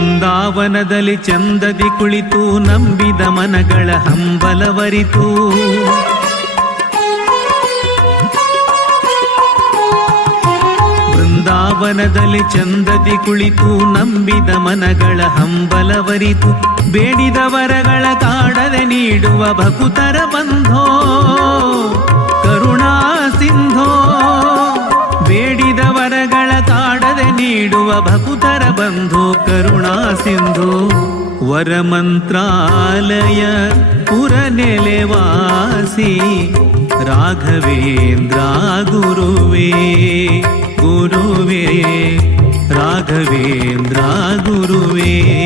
ಬೃಂದಾವನದಲ್ಲಿ ಚಂದದಿ ಕುಳಿತು ನಂಬಿದ ಮನಗಳ ಹಂಬಲವರಿತು. ಬೃಂದಾವನದಲ್ಲಿ ಚಂದದಿ ಕುಳಿತು ನಂಬಿದ ಮನಗಳ ಹಂಬಲವರಿತು. ಬೇಡಿದ ವರಗಳ ಕಾಡದೆ ನೀಡುವ ಭಕುತರ ಬಂಧೋ ಕರುಣಾ ಸಿಂಧೋ. ಬೇಡಿದ ವರಗಳ ಕಾಡದೆ ನೀಡುವ ಭಕುತರ ಬಂಧು ಕರುಣಾ ಸಿಂಧು. ವರಮಂತ್ರಾಲಯ ಪುರನೆಲೆವಾಸಿ ರಾಘವೇಂದ್ರ ಗುರುವೇ ಗುರುವೇ ರಾಘವೇಂದ್ರ ಗುರುವೇ.